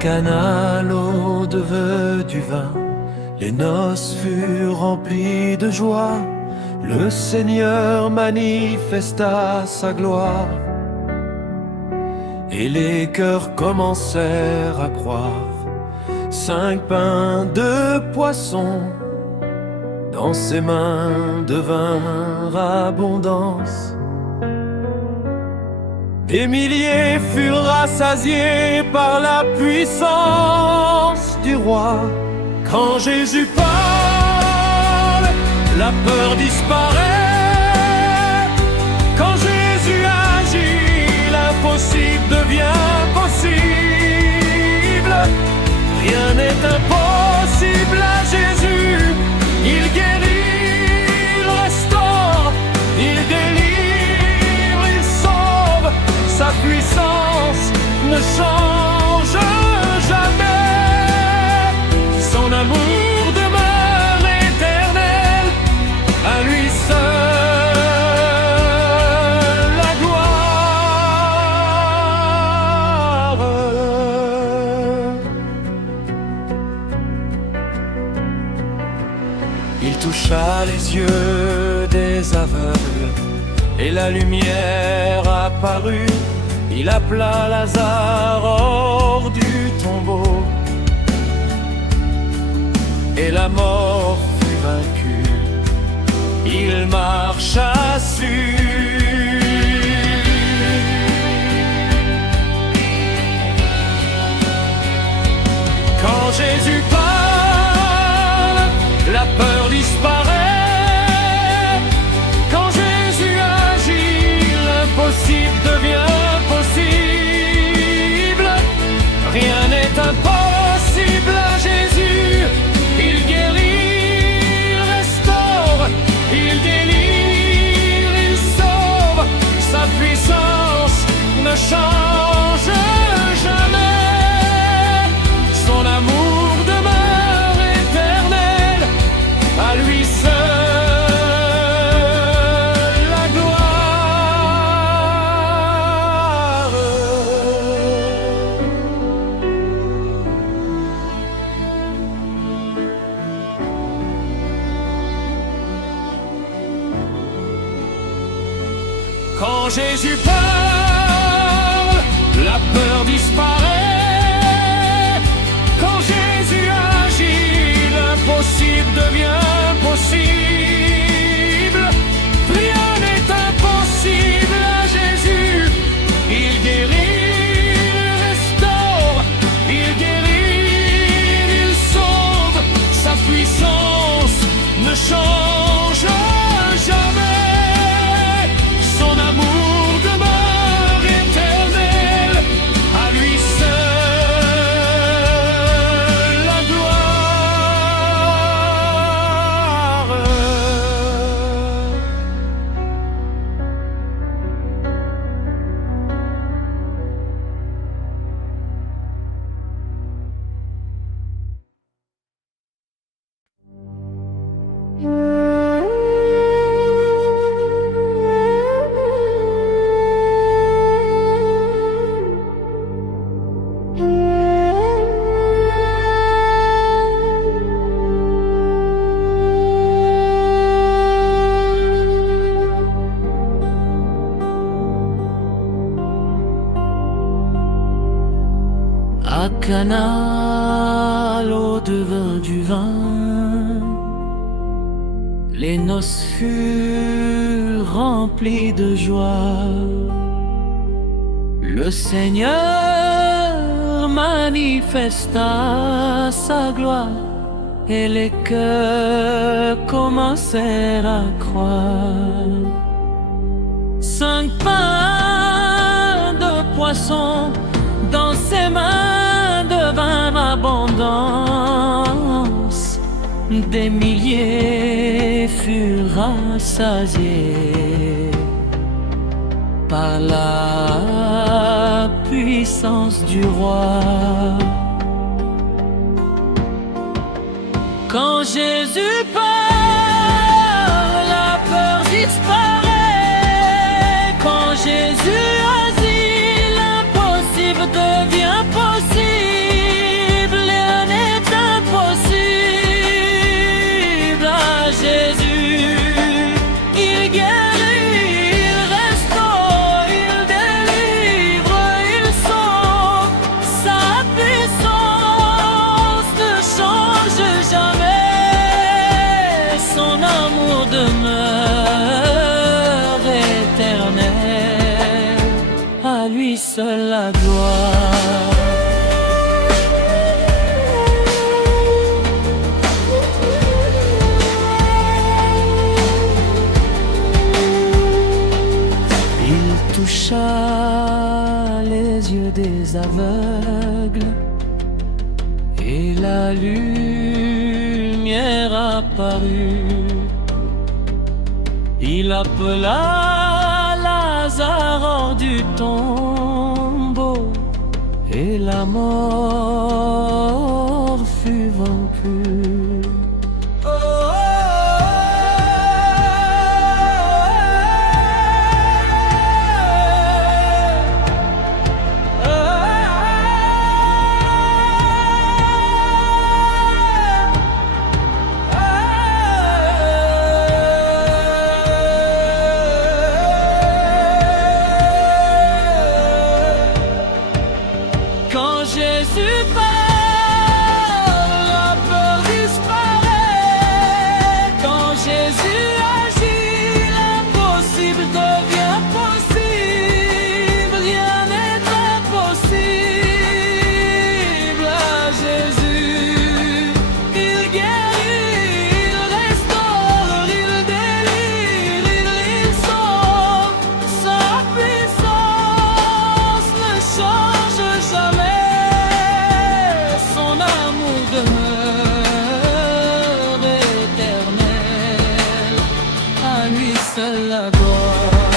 Cana, l'eau devint du vin, les noces furent remplies de joie, le Seigneur manifesta sa gloire, et les cœurs commencèrent à croire. 5 pains, 2 poissons, dans ses mains devinrent abondance. Des milliers furent rassasiés par la puissance du roi. Quand Jésus parle, la peur disparaît. Quand Jésus agit, l'impossible devient possible. Rien n'est impossible à Jésus. Il guérit, il restaure, il délivre, il sauve. Sa puissance ne change jamais. Son amour demeure éternel. À lui seul la gloire. Il toucha les yeux des aveugles et la lumière apparut. Il appela Lazare hors du tombeau et la mort fut vaincue. Il marcha sur. Quand Jésus parle, la peur disparaît. Quand Jésus agit, l'impossible devient possible. Rien n'est impossible à Jésus. Il guérit, il restaure, il délivre, il sauve. Sa puissance ne change jamais. Son amour demeure éternel. À lui seul la gloire. Quand Jésus parle, la peur disparaît. Quand Jésus agit, l'impossible devient possible. Rien n'est impossible à Jésus. Il guérit, il restaure, il guérit, il sauve. Sa puissance ne change jamais. Son amour demeure éternel. À lui seul la gloire. À Cana, l'eau devint du vin, les noces furent remplies de joie. Le Seigneur manifesta sa gloire, et les cœurs commencèrent à croire. 5 pains, 2 poissons, dans ses mains devint abondance. Des milliers furent rassasiés par la puissance du roi. Quand Jésus parle, la peur disparaît. Quand Jésus agit, l'impossible devient possible. seule la gloire. Il toucha les yeux des aveugles et la lumière apparut. Il appela Lazare hors du tombeau et la mort fut vaincue. Quand Jésus parle, la peur disparaît. Quand Jésus agit, l'impossible devient possible. Rien n'est impossible à Jésus. Il guérit, il restaure, il délivre, il sauve. Sa puissance ne change jamais. Demeure éternelle, à lui seul la gloire.